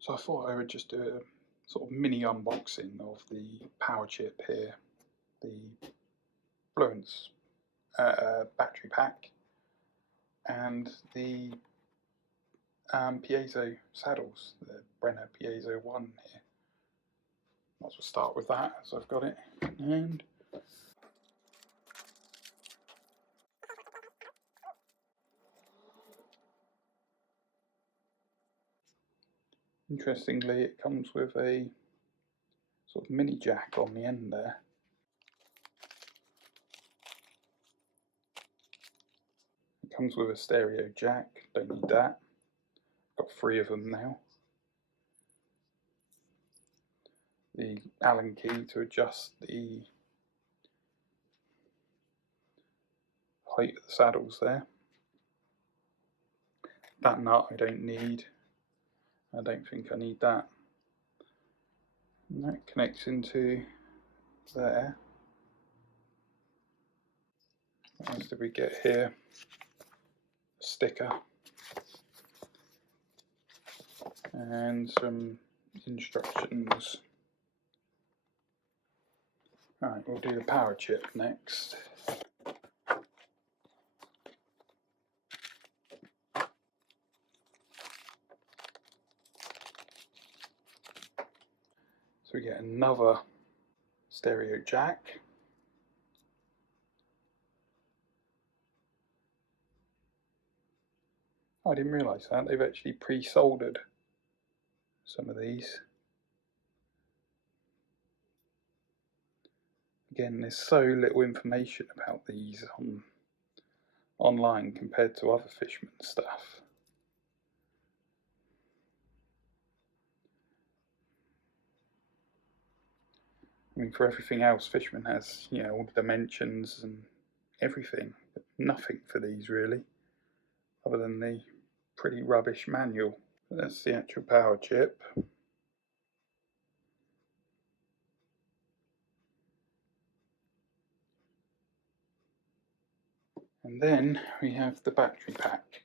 So I thought I would just do a sort of mini unboxing of the Powerchip here, the Fluence battery pack, and the Piezo saddles, the Brenner Piezo-one here. Might as well start with that as I've got it. And interestingly, it comes with a sort of mini jack on the end there. It comes with a stereo jack, don't need that. Got 3 of them now. The Allen key to adjust the height of the saddles there. That nut I don't need. I don't think I need that. And that connects into there. What else did we get here? A sticker and some instructions. Right, we'll do the Powerchip next. So we get another stereo jack. I didn't realise that. They've actually pre-soldered some of these. Again, there's so little information about these online compared to other Fishman stuff. I mean, for everything else, Fishman has, you know, all the dimensions and everything, but nothing for these really, other than the pretty rubbish manual. That's the actual Powerchip. And then we have the battery pack.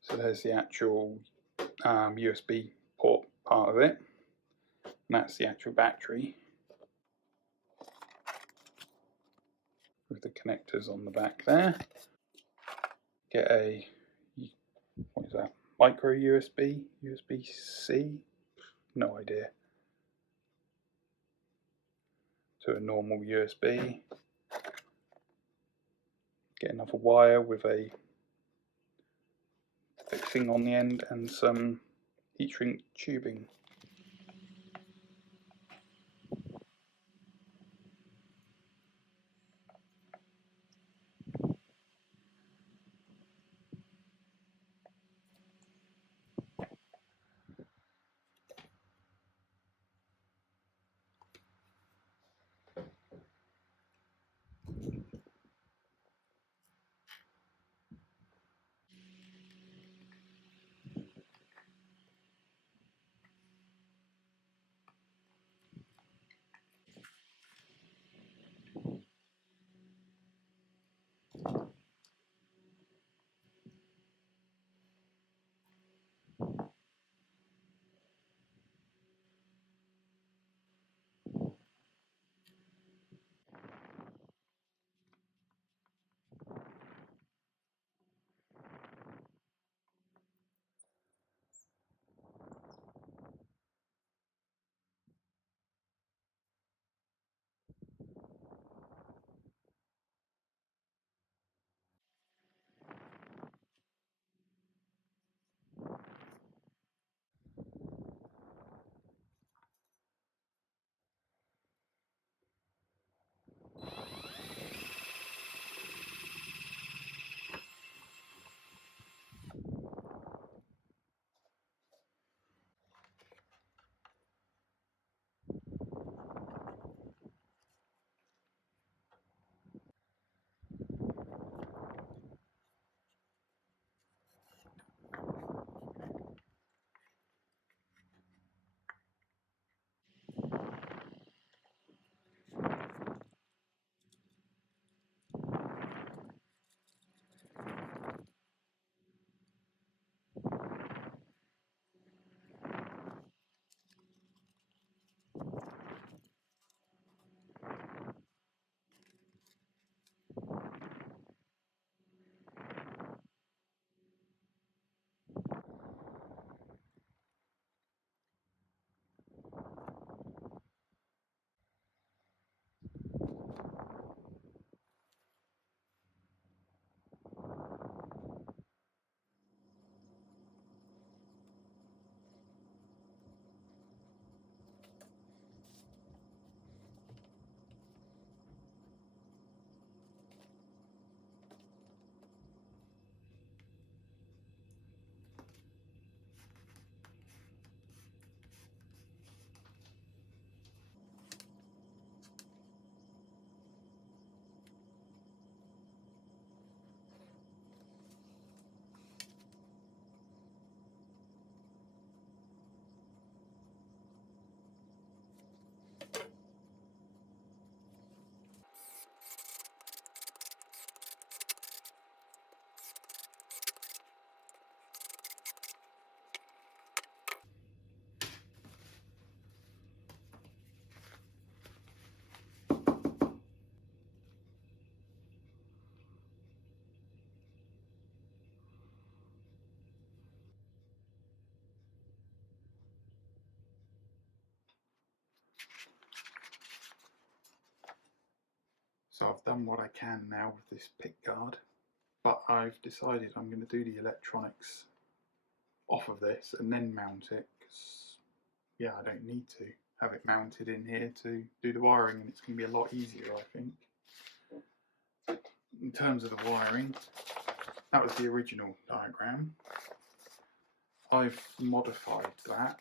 So there's the actual USB port part of it, and that's the actual battery with the connectors on the back there. Get a, what is that, micro USB, USB-C, no idea, to a normal USB. Get another wire with a fixing on the end and some heat shrink tubing. So I've done what I can now with this pickguard, but I've decided I'm going to do the electronics off of this and then mount it, because yeah, I don't need to have it mounted in here to do the wiring, and it's going to be a lot easier, I think. In terms of the wiring, that was the original diagram. I've modified that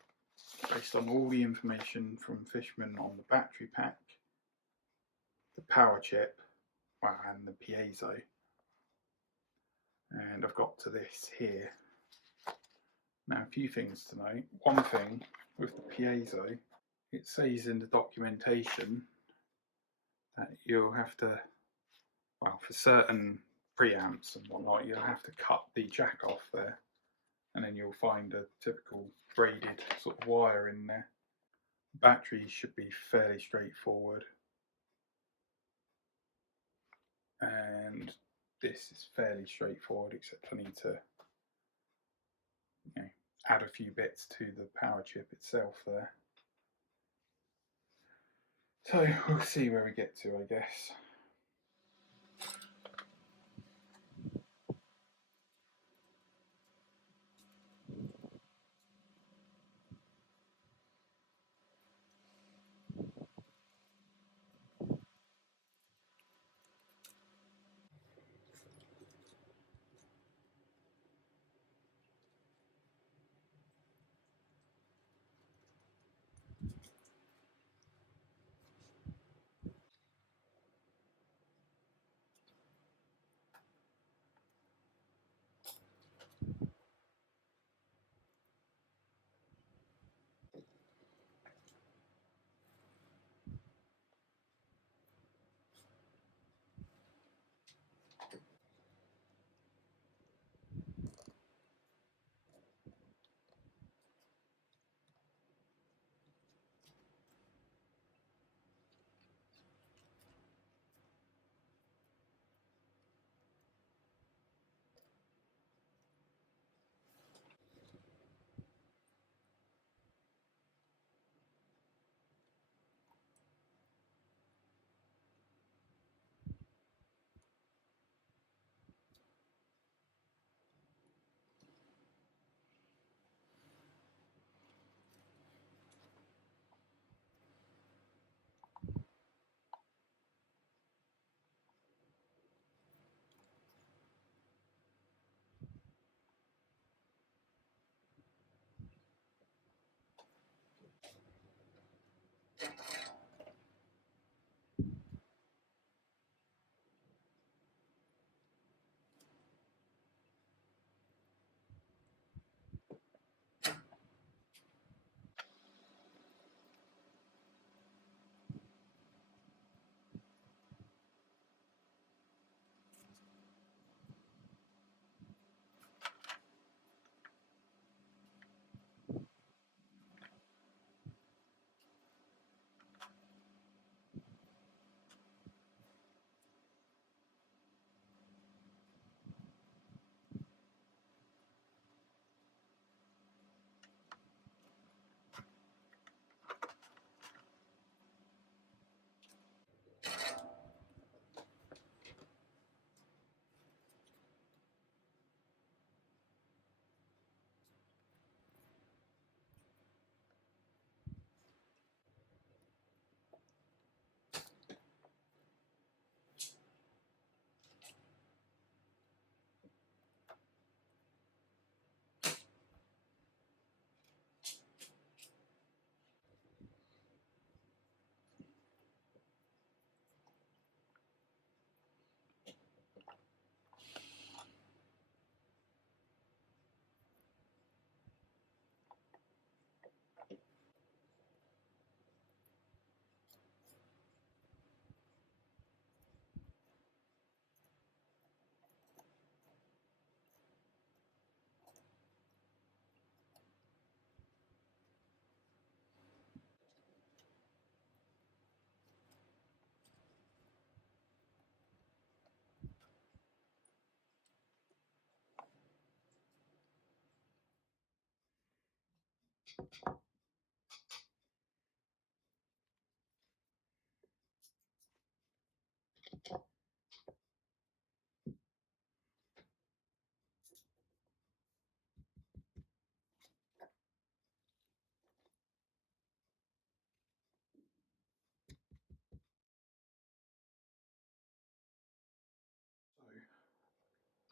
based on all the information from Fishman on the battery pack, the Powerchip, and the piezo. And I've got to this here. Now, a few things to note. One thing with the piezo, it says in the documentation that you'll have to, well, for certain preamps and whatnot, you'll have to cut the jack off there, and then you'll find a typical braided sort of wire in there. Batteries should be fairly straightforward, and this is fairly straightforward, except I need to, add a few bits to the Powerchip itself there. So we'll see where we get to, I guess.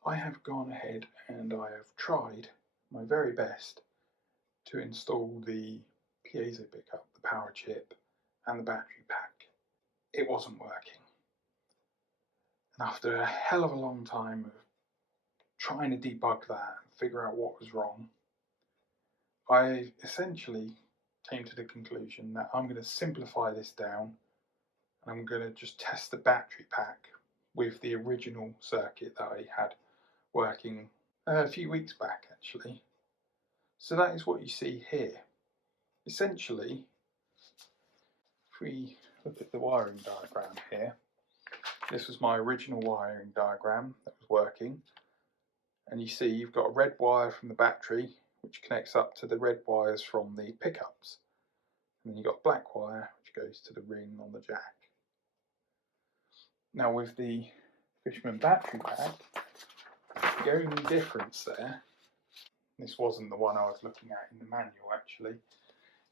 I have gone ahead and I have tried my very best to install the piezo pickup, the Powerchip and the battery pack. It wasn't working. And after a hell of a long time of trying to debug that and figure out what was wrong, I essentially came to the conclusion that I'm going to simplify this down and I'm going to just test the battery pack with the original circuit that I had working a few weeks back actually. So that is what you see here. Essentially, if we look at the wiring diagram here, this was my original wiring diagram that was working, and you see you've got a red wire from the battery which connects up to the red wires from the pickups, and then you've got black wire which goes to the ring on the jack. Now with the Fishman battery pack, the only difference there, this wasn't the one I was looking at in the manual actually.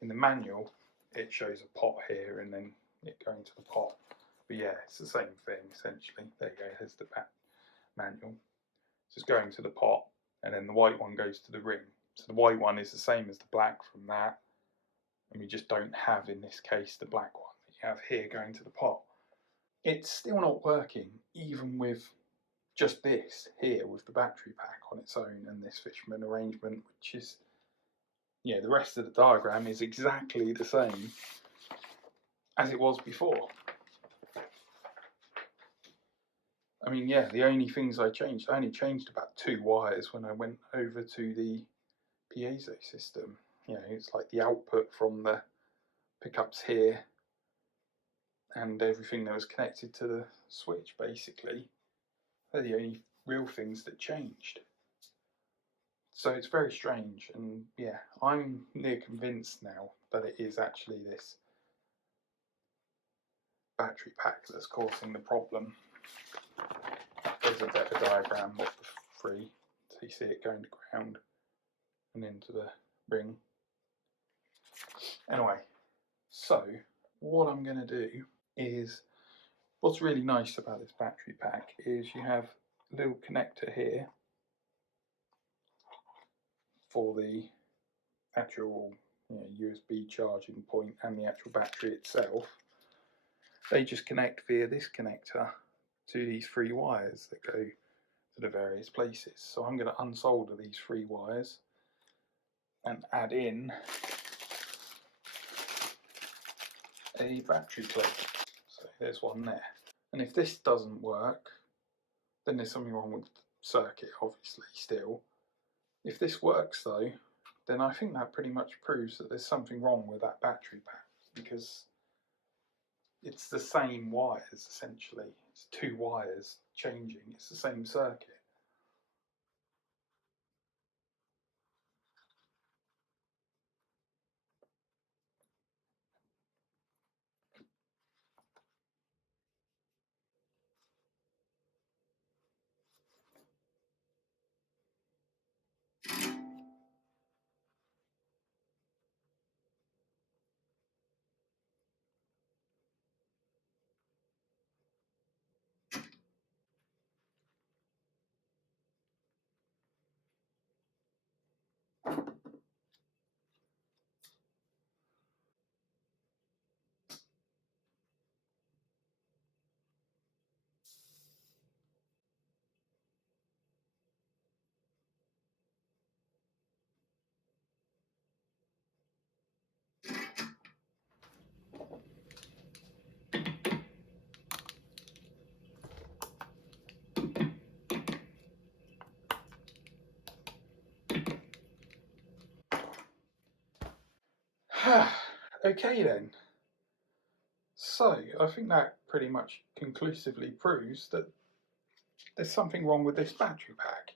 In the manual it shows a pot here and then it going to the pot. But yeah, it's the same thing essentially. There you go, here's the manual. It's just going to the pot and then the white one goes to the ring. So the white one is the same as the black from that, and we just don't have in this case the black one that you have here going to the pot. It's still not working even with just this here with the battery pack on its own and this Fishman arrangement, which is, yeah, the rest of the diagram is exactly the same as it was before. I mean, yeah, the only things I only changed about 2 wires when I went over to the piezo system. You know, it's like the output from the pickups here and everything that was connected to the switch basically. They're the only real things that changed. So it's very strange, and yeah, I'm near convinced now that it is actually this battery pack that's causing the problem. There's a better diagram of the 3, so you see it going to ground and into the ring. Anyway, so what I'm going to do is, what's really nice about this battery pack is you have a little connector here for the actual USB charging point and the actual battery itself. They just connect via this connector to these 3 wires that go to the various places. So I'm going to unsolder these 3 wires and add in a battery plate. So there's one there. And if this doesn't work, then there's something wrong with the circuit, obviously, still. If this works though, then I think that pretty much proves that there's something wrong with that battery pack, because it's the same wires essentially. It's 2 wires changing, it's the same circuit. Okay then. So I think that pretty much conclusively proves that there's something wrong with this battery pack.